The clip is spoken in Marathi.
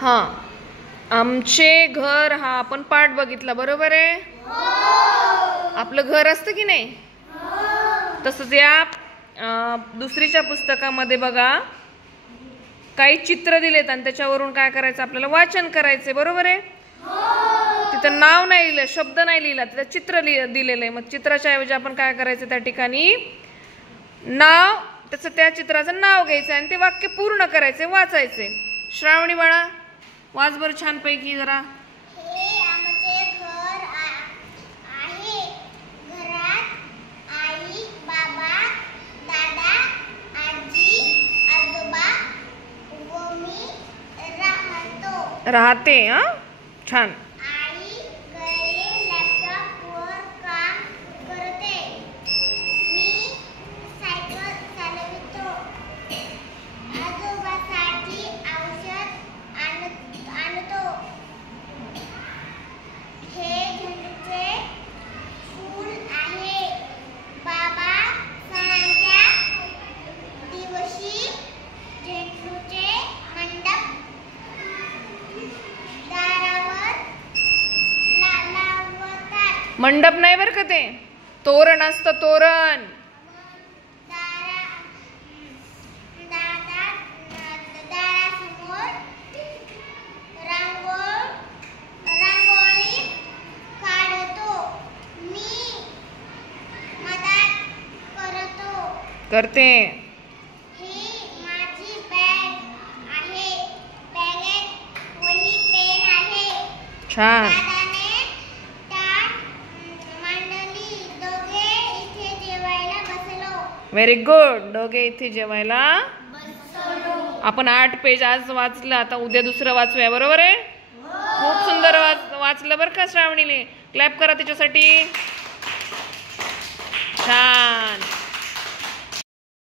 हां, आमचे घर हा आपण पाठ बघितला, बरोबर आहे? आपलं घर असतं की नाही? तसंच या दुसरीच्या पुस्तकामध्ये बघा काही चित्र दिलेत आणि त्याच्यावरून काय करायचं, आपल्याला वाचन करायचंय, बरोबर आहे? तिथं नाव नाही लिहिलं, शब्द नाही लिहिला, तिथं चित्र दिलेलं आहे. मग चित्राच्या ऐवजी आपण काय करायचं, त्या ठिकाणी नाव, त्या चित्राचं नाव घ्यायचं आणि ते वाक्य पूर्ण करायचे, वाचायचे. श्रावणी बाळा वाच बरं छानपैकी जरा. हे आमचे घर आहे. घरात आई, बाबा, दादा, आजी, आजोबा व मी राहते. हा, छान. आई घरी लॅपटॉपवर काम करते. मी सायकल चालवितो. आजोबासाठी औषध आणतो. हे झेंडूचे फूल आहे. बाबा सणांच्या दिवशी झेंडूचे मंडप दारावर लावतात. मंडप नाही बरं का, ते तोरण असतं, तोरण. दारासमोर रांगोळी काढतो. मी मदत करते. ही माझी बॅग आहे. बॅगेत वही, पेन आहे. छान. दादाने ताट मांडली. दोघे इथे जेवायला बसलो. Very good. दोघे इथे जेवायला. आपण 8 पेज आज वाचलं, आता उद्या दुसरं वाचूया, बरोबर आहे? खूप सुंदर वाचलं बरं का श्रावणीने. क्लॅप करा त्याच्यासाठी. छान.